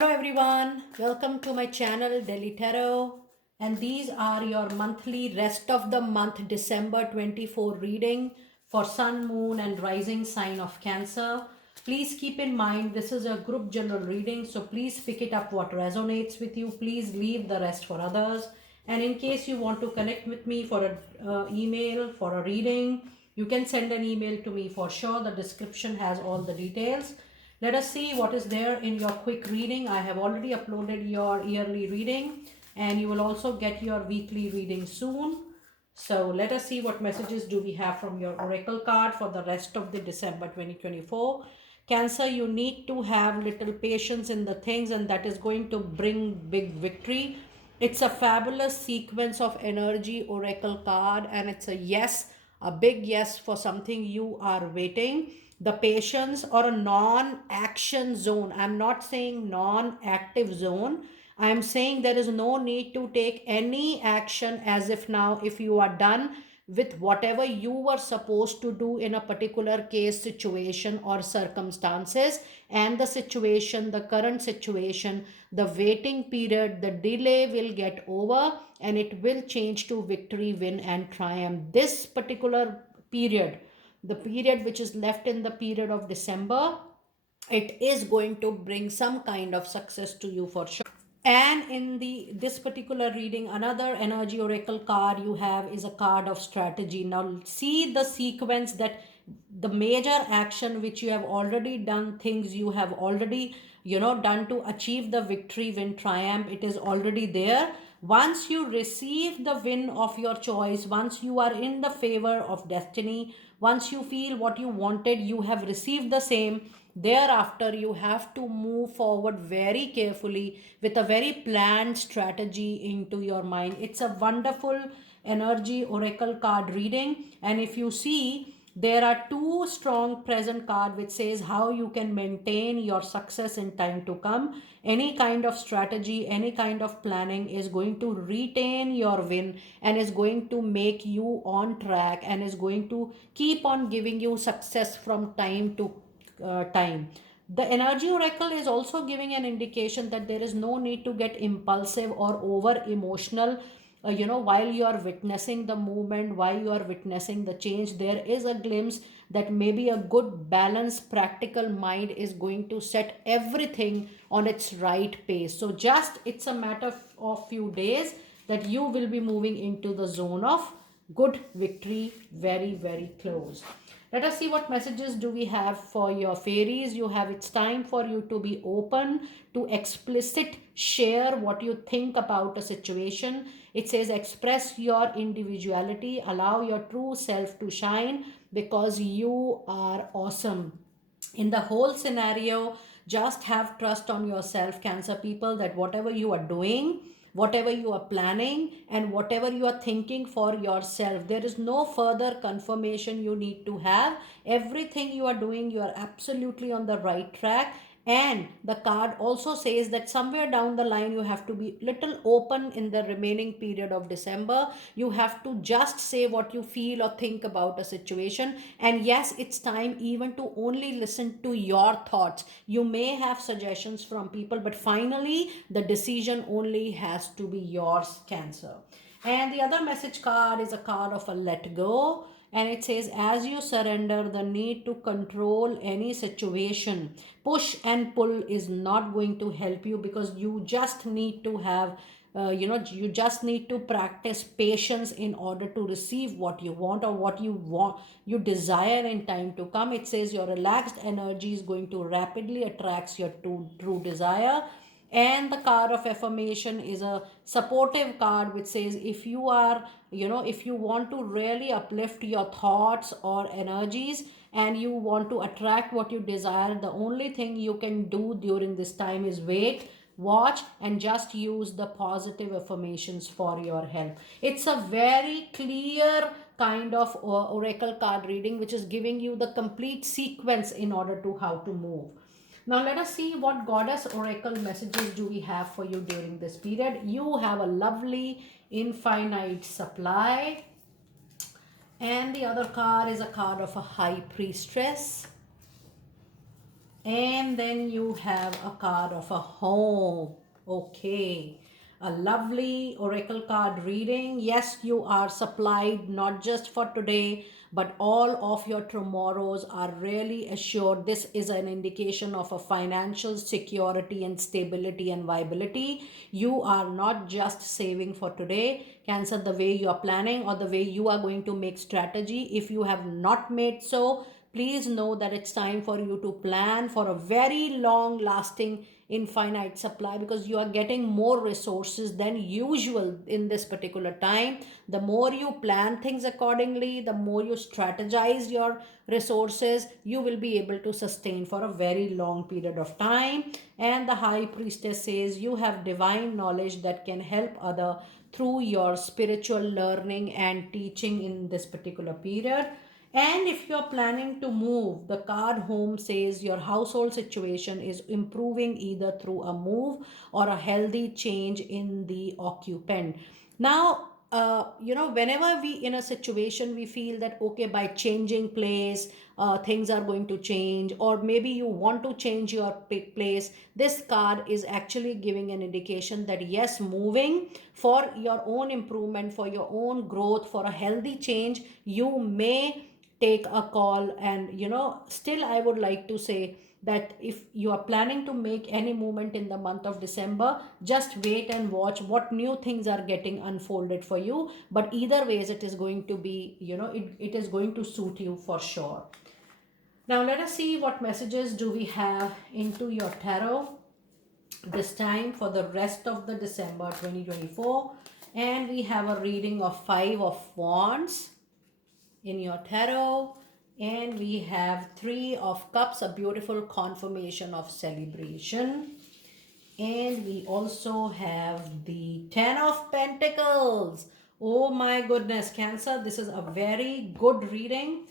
Hello everyone, welcome to my channel Delhi Tarot, and these are your monthly rest of the month December 24 reading for Sun, Moon and Rising sign of Cancer. Please keep in mind this is a group general reading, so please pick it up what resonates with you. Please leave the rest for others. And in case you want to connect with me for an email for a reading, you can send an email to me for sure. The description has all the details. Let us see what is there in your quick reading. I have already uploaded your yearly reading and you will also get your weekly reading soon. So let us see what messages do we have from your oracle card for the rest of the December 2024. Cancer, you need to have little patience in the things, and that is going to bring big victory. It's a fabulous sequence of energy oracle card, and it's a yes, a big yes for something you are waiting. The patience or a non-action zone. I'm not saying non-active zone. I'm saying there is no need to take any action as if now if you are done with whatever you were supposed to do in a particular case, situation or circumstances, and the situation, the current situation, the waiting period, the delay will get over and it will change to victory, win and triumph. This particular period, the period which is left in the period of December, it is going to bring some kind of success to you for sure. And in the this particular reading, another energy oracle card you have is a card of strategy. Now see the sequence, that the major action which you have already done, things you have already done to achieve the victory, win, triumph, it is already there. Once you receive the win of your choice, once you are in the favor of destiny, once you feel what you wanted, you have received the same. Thereafter, you have to move forward very carefully with a very planned strategy into your mind. It's a wonderful energy oracle card reading. And if you see, there are two strong present card which says how you can maintain your success in time to come. Any kind of strategy, any kind of planning is going to retain your win and is going to make you on track and is going to keep on giving you success from time to time. The energy oracle is also giving an indication that there is no need to get impulsive or over emotional. While you are witnessing the movement, while you are witnessing the change, there is a glimpse that maybe a good balanced practical mind is going to set everything on its right pace. So just it's a matter of few days that you will be moving into the zone of good victory, very very close. Let us see what messages do we have for your fairies. You have, it's time for you to be open to explicit share what you think about a situation. It says express your individuality, allow your true self to shine because you are awesome. In the whole scenario, just have trust on yourself, Cancer people, that whatever you are doing, whatever you are planning and whatever you are thinking for yourself, there is no further confirmation you need to have. Everything you are doing, you are absolutely on the right track. And the card also says that somewhere down the line you have to be little open in the remaining period of December. You have to just say what you feel or think about a situation. And yes, it's time even to only listen to your thoughts. You may have suggestions from people, but finally the decision only has to be yours, Cancer. And the other message card is a card of a let go. And it says, as you surrender the need to control any situation, push and pull is not going to help you, because you just need to have you just need to practice patience in order to receive what you want or what you desire in time to come. It says your relaxed energy is going to rapidly attracts your true desire. And the card of affirmation is a supportive card which says, if you are if you want to really uplift your thoughts or energies and you want to attract what you desire, the only thing you can do during this time is wait, watch and just use the positive affirmations for your help. It's a very clear kind of oracle card reading which is giving you the complete sequence in order to how to move. Now let us see what goddess oracle messages do we have for you during this period. You have a lovely infinite supply, and the other card is a card of a high priestess, And then you have a card of a home. Okay, a lovely oracle card reading. Yes, you are supplied not just for today, but all of your tomorrows are really assured. This is an indication of a financial security and stability and viability. You are not just saving for today, Cancer, the way you are planning or the way you are going to make strategy. If you have not made so, please know that it's time for you to plan for a very long lasting infinite supply, because you are getting more resources than usual in this particular time. The more you plan things accordingly, the more you strategize your resources, you will be able to sustain for a very long period of time. And the high priestess says you have divine knowledge that can help other through your spiritual learning and teaching in this particular period. And if you're planning to move, the card home says your household situation is improving either through a move or a healthy change in the occupant. Now, whenever we in a situation we feel that okay, by changing place, things are going to change, or maybe you want to change your place, this card is actually giving an indication that yes, moving for your own improvement, for your own growth, for a healthy change, you may take a call. And still I would like to say that if you are planning to make any movement in the month of December, just wait and watch what new things are getting unfolded for you. But either ways, it is going to be, it is going to suit you for sure. Now let us see what messages do we have into your tarot this time for the rest of the December 2024. And we have a reading of 5 of Wands in your tarot, and we have 3 of Cups, a beautiful confirmation of celebration. And we also have the 10 of Pentacles. Oh my goodness, Cancer, this is a very good reading.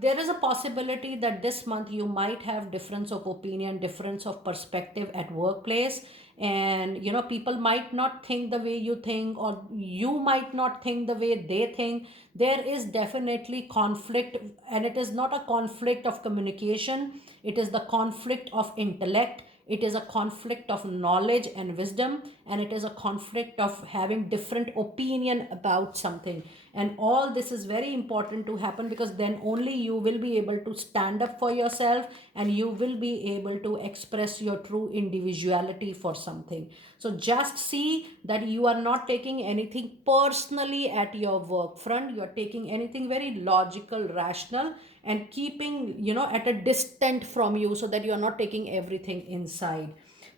There is a possibility that this month you might have difference of opinion, difference of perspective at workplace. And people might not think the way you think, or you might not think the way they think. There is definitely conflict, and it is not a conflict of communication, it is the conflict of intellect, it is a conflict of knowledge and wisdom, and it is a conflict of having different opinion about something. And all this is very important to happen, because then only you will be able to stand up for yourself, and you will be able to express your true individuality for something. So just see that you are not taking anything personally at your work front. You are taking anything very logical, rational, and keeping at a distant from you, so that you are not taking everything inside.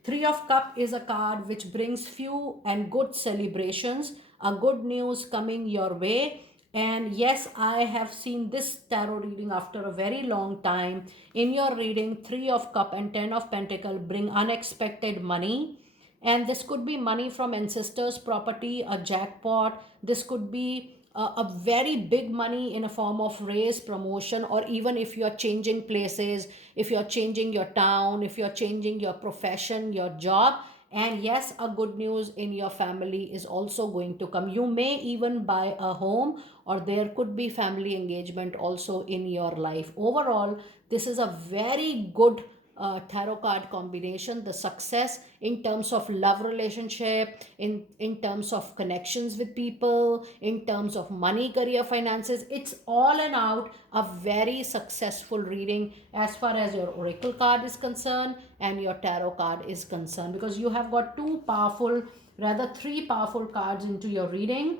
3 of Cup is a card which brings few and good celebrations, a good news coming your way. And yes, I have seen this tarot reading after a very long time. In your reading, 3 of Cup and 10 of Pentacle bring unexpected money, and this could be money from ancestors property, a jackpot. This could be a very big money in a form of raise, promotion, or even if you are changing places, if you are changing your town, if you are changing your profession, your job. And yes, a good news in your family is also going to come. You may even buy a home, or there could be family engagement also in your life. Overall, this is a very good tarot card combination. The success in terms of love relationship, in terms of connections with people, in terms of money, career, finances, it's all in out a very successful reading as far as your oracle card is concerned and your tarot card is concerned, because you have got 3 powerful cards into your reading: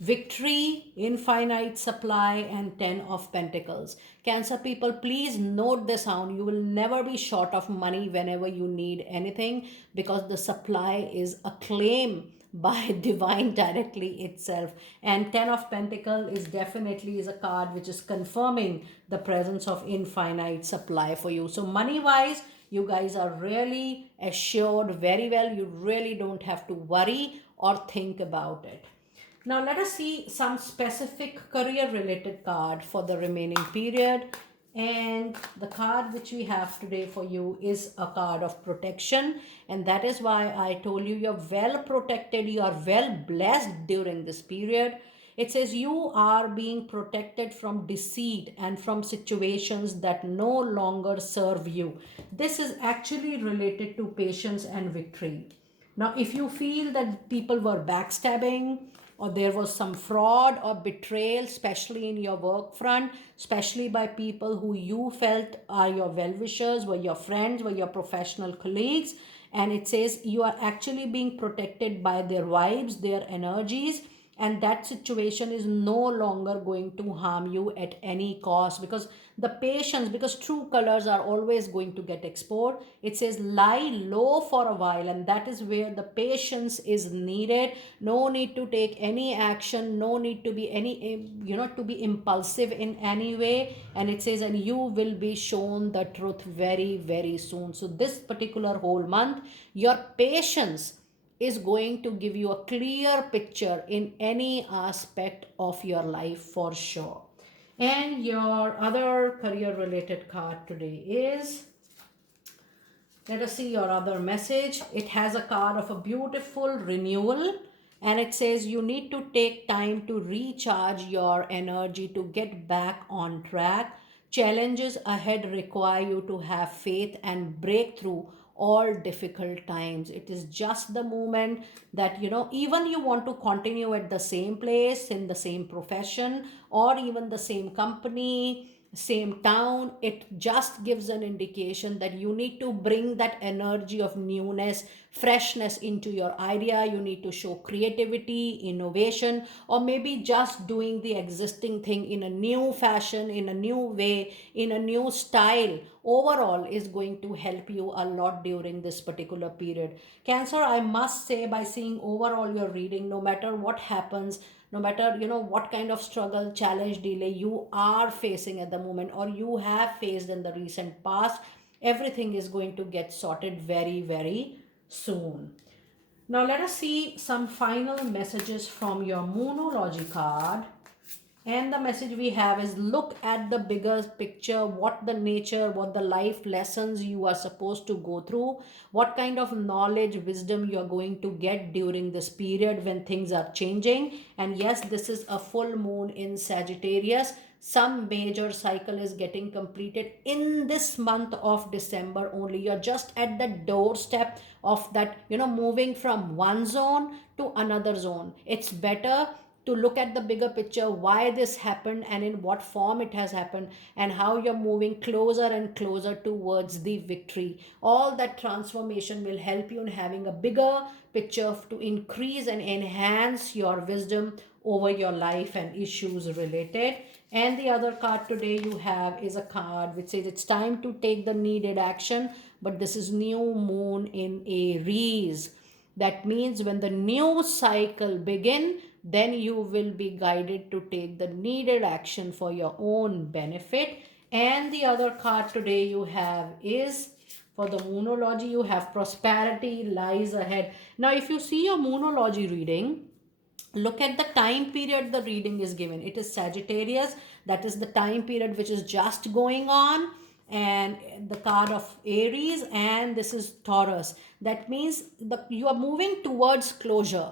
victory, infinite supply, and 10 of Pentacles. Cancer people, please note this down. You will never be short of money whenever you need anything, because the supply is a claim by divine directly itself. And 10 of Pentacle is definitely is a card which is confirming the presence of infinite supply for you. So money wise, you guys are really assured very well. You really don't have to worry or think about it. Now let us see some specific career related card for the remaining period. And the card which we have today for you is a card of protection. And that is why I told you you're well protected, you are well blessed during this period. It says you are being protected from deceit and from situations that no longer serve you. This is actually related to patience and victory. Now, if you feel that people were backstabbing, or there was some fraud or betrayal, especially in your work front, especially by people who you felt are your well wishers, were your friends, were your professional colleagues, and it says you are actually being protected by their vibes, their energies, and that situation is no longer going to harm you at any cost, because the patience, because true colors are always going to get exposed. It says lie low for a while, and that is where the patience is needed. No need to take any action, no need to be any, to be impulsive in any way. And it says, and you will be shown the truth very, very soon. So this particular whole month, your patience is going to give you a clear picture in any aspect of your life for sure. And your other career related card today is, let us see your other message. It has a card of a beautiful renewal, and it says you need to take time to recharge your energy to get back on track. Challenges ahead require you to have faith and break through all difficult times. It is just the moment that, even you want to continue at the same place, in the same profession, or even the same company, same town. It just gives an indication that you need to bring that energy of newness, freshness into your idea. You need to show creativity, innovation, or maybe just doing the existing thing in a new fashion, in a new way, in a new style. Overall is going to help you a lot during this particular period. Cancer, I must say, by seeing overall your reading, no matter what happens, no matter what kind of struggle, challenge, delay you are facing at the moment, or you have faced in the recent past, everything is going to get sorted very, very soon. Now let us see some final messages from your Moonology card. And the message we have is, look at the bigger picture, what the nature, what the life lessons you are supposed to go through, what kind of knowledge, wisdom you are going to get during this period when things are changing. And yes, this is a full moon in Sagittarius. Some major cycle is getting completed in this month of December only. You're just at the doorstep of that, moving from one zone to another zone. It's better to look at the bigger picture, why this happened and in what form it has happened, and how you're moving closer and closer towards the victory. All that transformation will help you in having a bigger picture to increase and enhance your wisdom over your life and issues related. And the other card today you have is a card which says it's time to take the needed action, but this is new moon in Aries. That means when the new cycle begin, then you will be guided to take the needed action for your own benefit. And the other card today you have is, for the Moonology, you have prosperity lies ahead. Now, if you see your Moonology reading, look at the time period the reading is given. It is Sagittarius, that is the time period which is just going on, and the card of Aries, and this is Taurus. That means you are moving towards closure.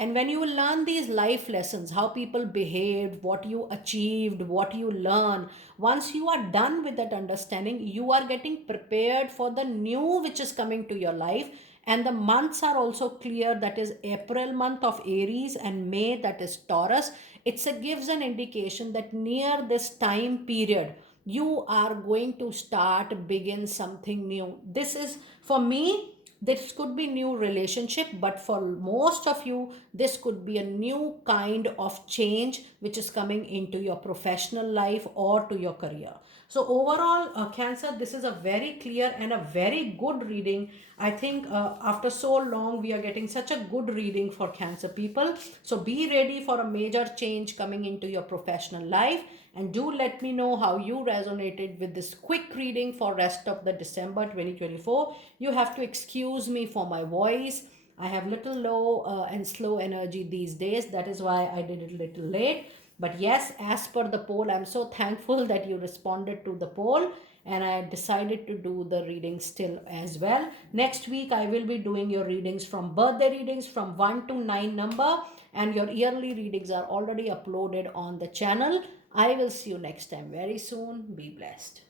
And when you learn these life lessons, how people behaved, what you achieved, what you learn, once you are done with that understanding, you are getting prepared for the new which is coming to your life. And the months are also clear, that is April month of Aries and May, that is Taurus. It gives an indication that near this time period, you are going to begin something new. This is, for me, this could be new relationship, but for most of you this could be a new kind of change which is coming into your professional life or to your career. So overall, Cancer, this is a very clear and a very good reading. I think after so long we are getting such a good reading for Cancer people. So be ready for a major change coming into your professional life, and do let me know how you resonated with this quick reading for rest of the December 2024. You have to excuse me for my voice. I have little low and slow energy these days. That is why I did it a little late. But yes, as per the poll, I'm so thankful that you responded to the poll, and I decided to do the readings still as well. Next week, I will be doing your readings from birthday readings from 1 to 9 number. and your yearly readings are already uploaded on the channel. I will see you next time very soon. Be blessed.